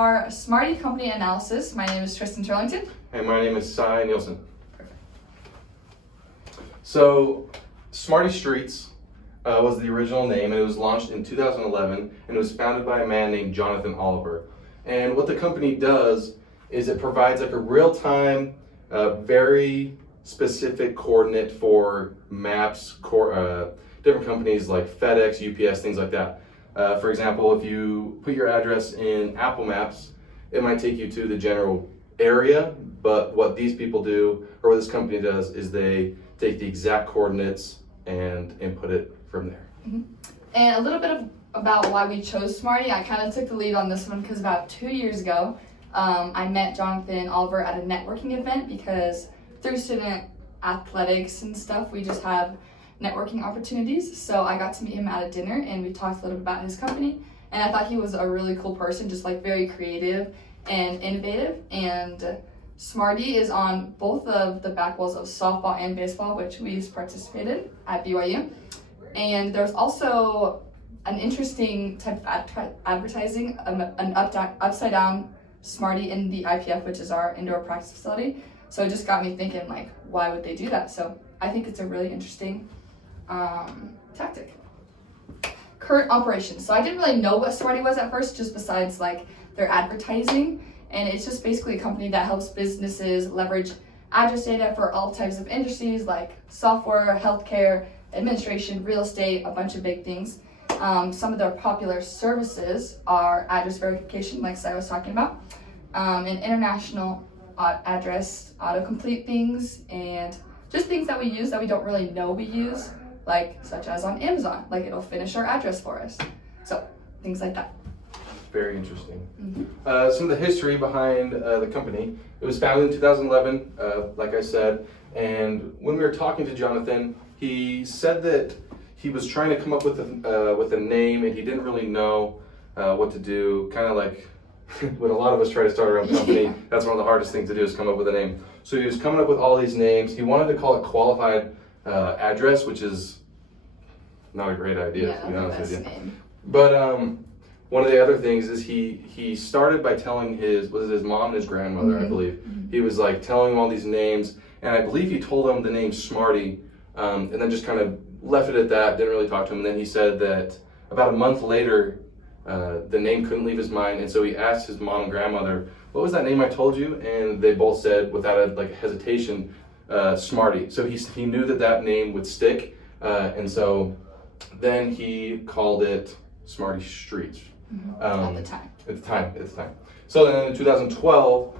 Our Smarty company analysis. My name is Tristan Turlington. And my name is Cy Nielsen. Perfect. So, Smarty Streets was the original name, and it was launched in 2011, and it was founded by a man named Jonathan Oliver. And what the company does is it provides like a real-time, very specific coordinate for maps, different companies like FedEx, UPS, things like that. For example, if you put your address in Apple Maps, it might take you to the general area, but what these people do, or what this company does, is they take the exact coordinates and input it from there. Mm-hmm. And a little bit about why we chose Smarty. I kind of took the lead on this one because about 2 years ago, I met Jonathan Oliver at a networking event because through student athletics and stuff, we just have networking opportunities. So I got to meet him at a dinner and we talked a little bit about his company. And I thought he was a really cool person, just like very creative and innovative. And Smarty is on both of the back walls of softball and baseball, which we participated at BYU. And there's also an interesting type of advertising, an upside down Smarty in the IPF, which is our indoor practice facility. So it just got me thinking, like, why would they do that? So I think it's a really interesting tactic. Current operations. So I didn't really know what Smarty was at first, just besides like their advertising. And it's just basically a company that helps businesses leverage address data for all types of industries like software, healthcare, administration, real estate, a bunch of big things. Some of their popular services are address verification, like I was talking about, and international address autocomplete things, and just things that we use that we don't really know we use, like such as on Amazon, like it'll finish our address for us. So things like that. Very interesting. Mm-hmm. Some of the history behind the company. It was founded in 2011, like I said, and when we were talking to Jonathan, he said that he was trying to come up with a name and he didn't really know what to do, kind of like when a lot of us try to start our own company. Yeah. That's one of the hardest things to do, is come up with a name. So he was coming up with all these names. He wanted to call it qualified address, which is not a great idea, to be honest with you. Name. But one of the other things is he started by telling his mom and his grandmother, I believe. Mm-hmm. He was like telling them all these names, and I believe he told them the name Smarty, and then just kind of left it at that, didn't really talk to him. And then he said that about a month later, the name couldn't leave his mind, and so he asked his mom and grandmother, "What was that name I told you?" And they both said, without a hesitation, Smarty. So he knew that name would stick, and so then he called it Smarty Streets. Mm-hmm. At the time. So then in 2012,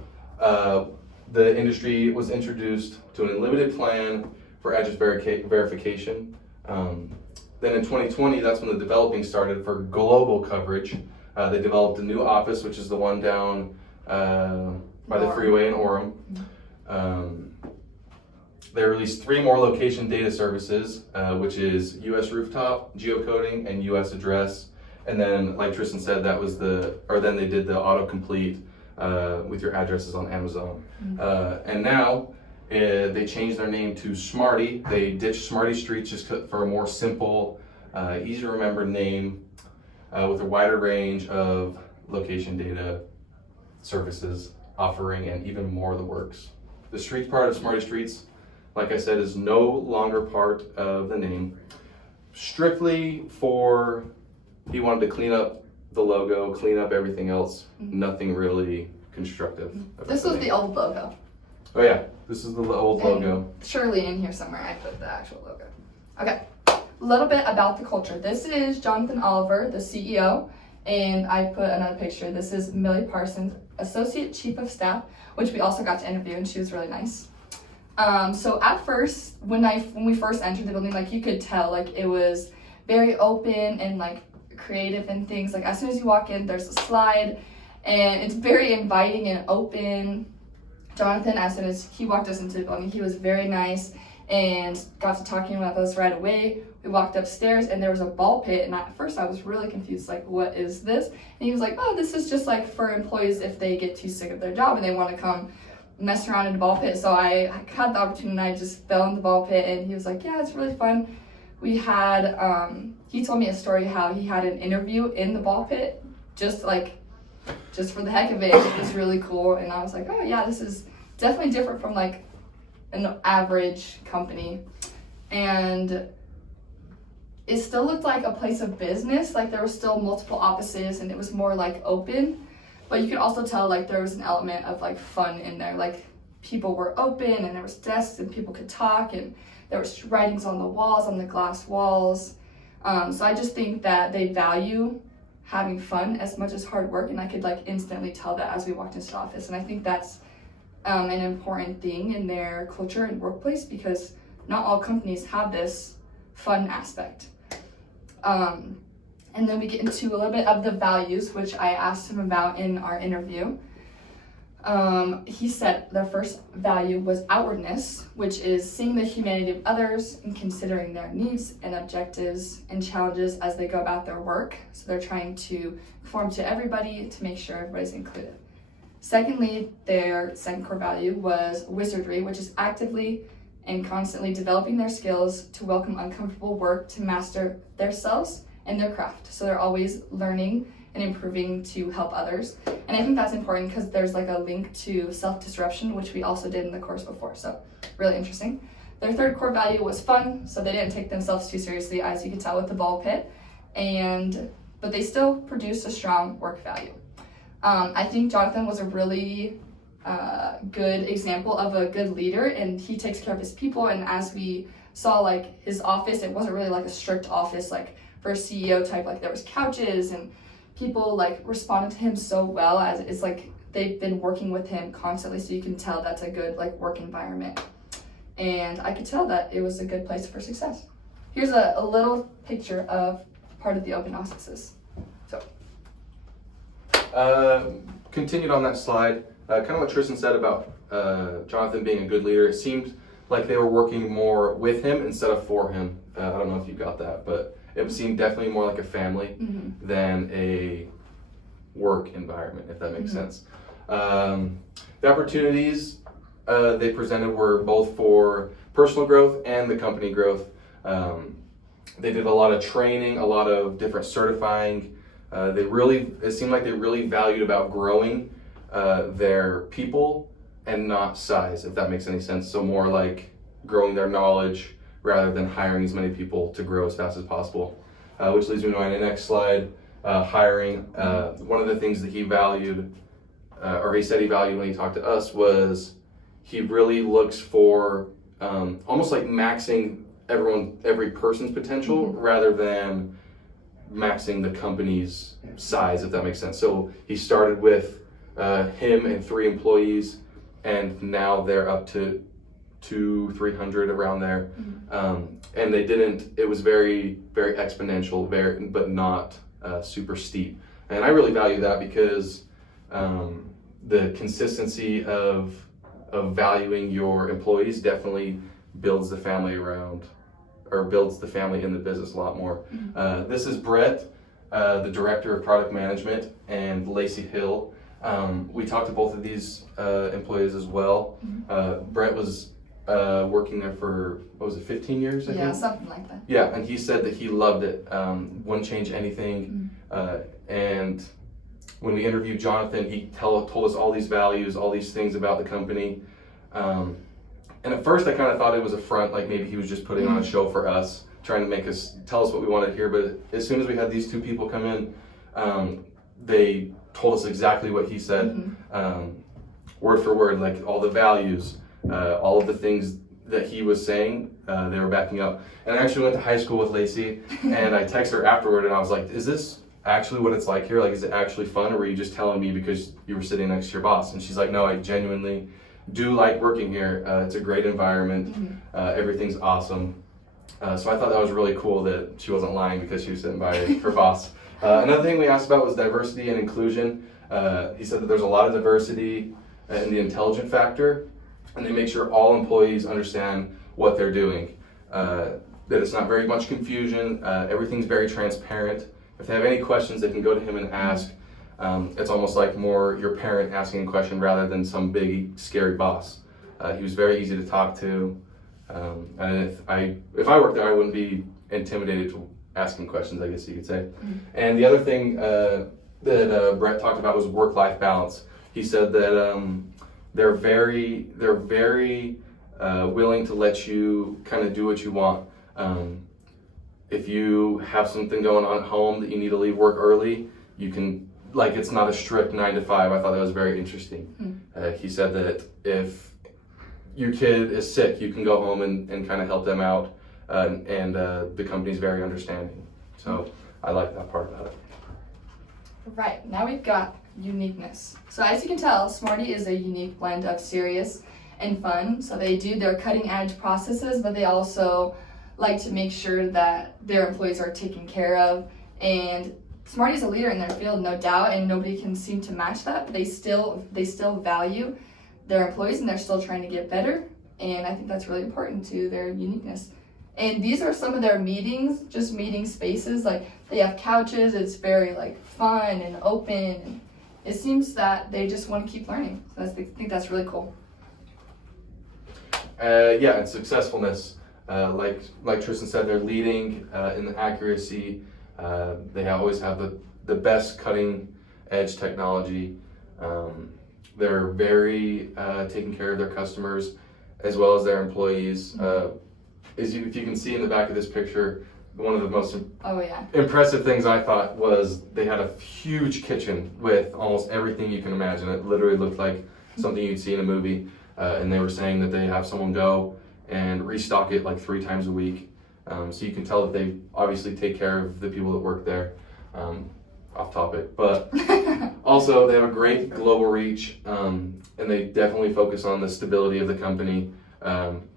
the industry was introduced to an unlimited plan for address verification. Then in 2020, that's when the developing started for global coverage. They developed a new office, which is the one down by the freeway in Orem. They released 3 more location data services, which is US rooftop, geocoding, and US address. And then, like Tristan said, then they did the autocomplete with your addresses on Amazon. Mm-hmm. And now they changed their name to Smarty. They ditched Smarty Streets just for a more simple, easy to remember name with a wider range of location data services offering, and even more of the works. The streets part of Smarty Streets, like I said, is no longer part of the name. Strictly for, he wanted to clean up the logo, clean up everything else, nothing really constructive. This was the old logo. Oh yeah, this is the old logo. Surely in here somewhere I put the actual logo. Okay, a little bit about the culture. This is Jonathan Oliver, the CEO, and I put another picture. This is Millie Parsons, Associate Chief of Staff, which we also got to interview, and she was really nice. So at first, when we first entered the building, like you could tell, like it was very open and like creative and things. Like as soon as you walk in, there's a slide, and it's very inviting and open. Jonathan, as soon as he walked us into the building, he was very nice and got to talking with us right away. We walked upstairs and there was a ball pit, and at first I was really confused, like, what is this? And he was like, oh, this is just like for employees if they get too sick of their job and they want to come mess around in the ball pit. So I had the opportunity and I just fell in the ball pit, and he was like, yeah, it's really fun. We had, he told me a story how he had an interview in the ball pit, just like just for the heck of it. It was really cool, and I was like, oh yeah, this is definitely different from like an average company. And it still looked like a place of business, like there were still multiple offices and it was more like open, but you could also tell like there was an element of like fun in there. Like people were open and there was desks and people could talk and there was writings on the walls, on the glass walls. So I just think that they value having fun as much as hard work, and I could like instantly tell that as we walked into the office. And I think that's an important thing in their culture and workplace, because not all companies have this fun aspect. And then we get into a little bit of the values, which I asked him about in our interview. He said their first value was outwardness, which is seeing the humanity of others and considering their needs and objectives and challenges as they go about their work. So they're trying to conform to everybody to make sure everybody's included. Secondly, their second core value was wizardry, which is actively and constantly developing their skills to welcome uncomfortable work to master themselves and their craft. So they're always learning and improving to help others. And I think that's important because there's like a link to self-disruption, which we also did in the course before. So really interesting. Their third core value was fun. So they didn't take themselves too seriously, as you can tell with the ball pit, but they still produced a strong work value. I think Jonathan was a really good example of a good leader, and he takes care of his people. And as we saw, like his office, it wasn't really like a strict office like for a CEO type. Like there was couches and people like responded to him so well, as it's like they've been working with him constantly, so you can tell that's a good like work environment. And I could tell that it was a good place for success. Here's a little picture of part of the open offices. So continued on that slide, kind of what Tristan said about Jonathan being a good leader. It seemed like they were working more with him instead of for him. I don't know if you got that, but it seemed definitely more like a family than a work environment, if that makes sense. The opportunities they presented were both for personal growth and the company growth. They did a lot of training, a lot of different certifying. It seemed like they really valued about growing their people and not size, if that makes any sense. So more like growing their knowledge rather than hiring as many people to grow as fast as possible. Which leads me to my next slide, hiring. One of the things that he valued, or he said he valued when he talked to us, was he really looks for almost like maxing every person's potential rather than maxing the company's size, if that makes sense. So he started with him and 3 employees, and now they're up to 200-300 around there. And it was very, very exponential, but not super steep. And I really value that because the consistency of valuing your employees definitely builds the family in the business a lot more. This is Brett, the director of product management, and Lacey Hill. We talked to both of these employees as well. Brett was working there for, 15 years, I think? Yeah, something like that. Yeah, and he said that he loved it, wouldn't change anything. And when we interviewed Jonathan, he told us all these values, all these things about the company. And at first I kind of thought it was a front, like maybe he was just putting on a show for us, trying to make us tell us what we wanted to hear. But as soon as we had these 2 people come in, they told us exactly what he said, word for word, like all the values, all of the things that he was saying, they were backing up. And I actually went to high school with Lacey, and I texted her afterward, and I was like, is this actually what it's like here? Like, is it actually fun, or were you just telling me because you were sitting next to your boss? And she's like, no, I genuinely do like working here. It's a great environment. Everything's awesome. So I thought that was really cool that she wasn't lying because she was sitting by her boss. Another thing we asked about was diversity and inclusion. He said that there's a lot of diversity in the intelligent factor, and they make sure all employees understand what they're doing. That it's not very much confusion. Everything's very transparent. If they have any questions, they can go to him and ask. It's almost like more your parent asking a question rather than some big, scary boss. He was very easy to talk to. And if I worked there, I wouldn't be intimidated to asking questions, I guess you could say. And the other thing that Brett talked about was work-life balance. He said that they're very willing to let you kind of do what you want. If you have something going on at home that you need to leave work early, you can, like, it's not a strict 9 to 5. I thought that was very interesting. He said that if your kid is sick, you can go home and kind of help them out, and the company's very understanding. So I like that part about it. Right, now we've got uniqueness. So as you can tell, Smarty is a unique blend of serious and fun. So they do their cutting edge processes, but they also like to make sure that their employees are taken care of. And Smarty's a leader in their field, no doubt, and nobody can seem to match that, but they still value their employees and they're still trying to get better. And I think that's really important to their uniqueness. And these are some of their meetings, just meeting spaces. Like, they have couches, it's very like fun and open. It seems that they just want to keep learning. So I think that's really cool. Yeah, and successfulness. Like Tristan said, they're leading in the accuracy. They always have the best cutting edge technology. They're very taking care of their customers as well as their employees. If you can see in the back of this picture, one of the most impressive things I thought was they had a huge kitchen with almost everything you can imagine. It literally looked like something you'd see in a movie. And they were saying that they have someone go and restock it like 3 times a week. So you can tell that they obviously take care of the people that work there. Off topic, but also they have a great global reach, and they definitely focus on the stability of the company,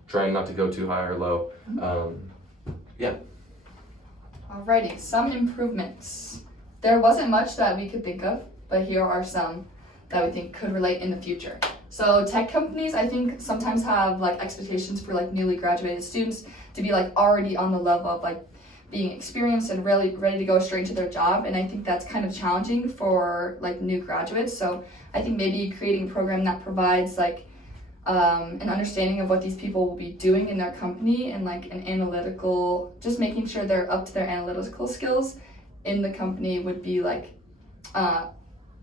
trying not to go too high or low. Yeah. Alrighty, some improvements. There wasn't much that we could think of, but here are some that we think could relate in the future. So tech companies, I think, sometimes have like expectations for like newly graduated students to be like already on the level of like being experienced and really ready to go straight into their job. And I think that's kind of challenging for like new graduates. So I think maybe creating a program that provides like an understanding of what these people will be doing in their company and like an analytical, just making sure they're up to their analytical skills in the company would be like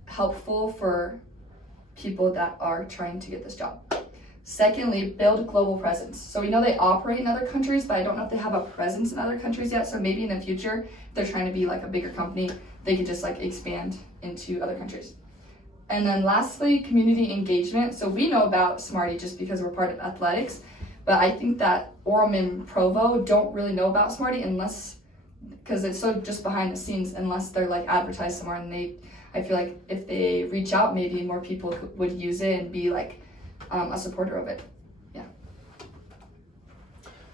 helpful for people that are trying to get this job. Secondly, build global presence. So we know they operate in other countries, but I don't know if they have a presence in other countries yet. So maybe in the future, if they're trying to be like a bigger company, they could just like expand into other countries. And then lastly, community engagement. So we know about Smarty just because we're part of athletics, but I think that Orem and Provo don't really know about Smarty unless, because it's so just behind the scenes, unless they're like advertised somewhere. And I feel like if they reach out, maybe more people would use it and be like a supporter of it. Yeah.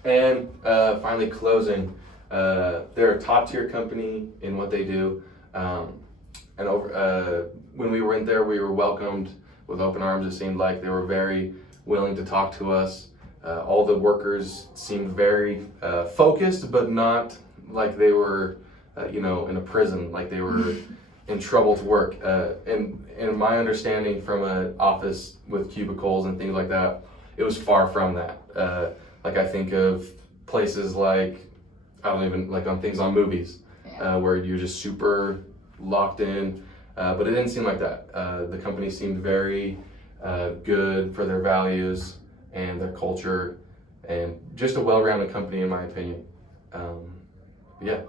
And finally, closing. They're a top tier company in what they do. When we went there, we were welcomed with open arms. It seemed like they were very willing to talk to us. All the workers seemed very focused, but not like they were, in a prison, like they were in trouble to work. And my understanding from an office with cubicles and things like that, it was far from that. Like I think of places like, I don't even, like on things on movies, where you're just super locked in. But it didn't seem like that. The company seemed very good for their values and their culture, and just a well-rounded company in my opinion. Yeah.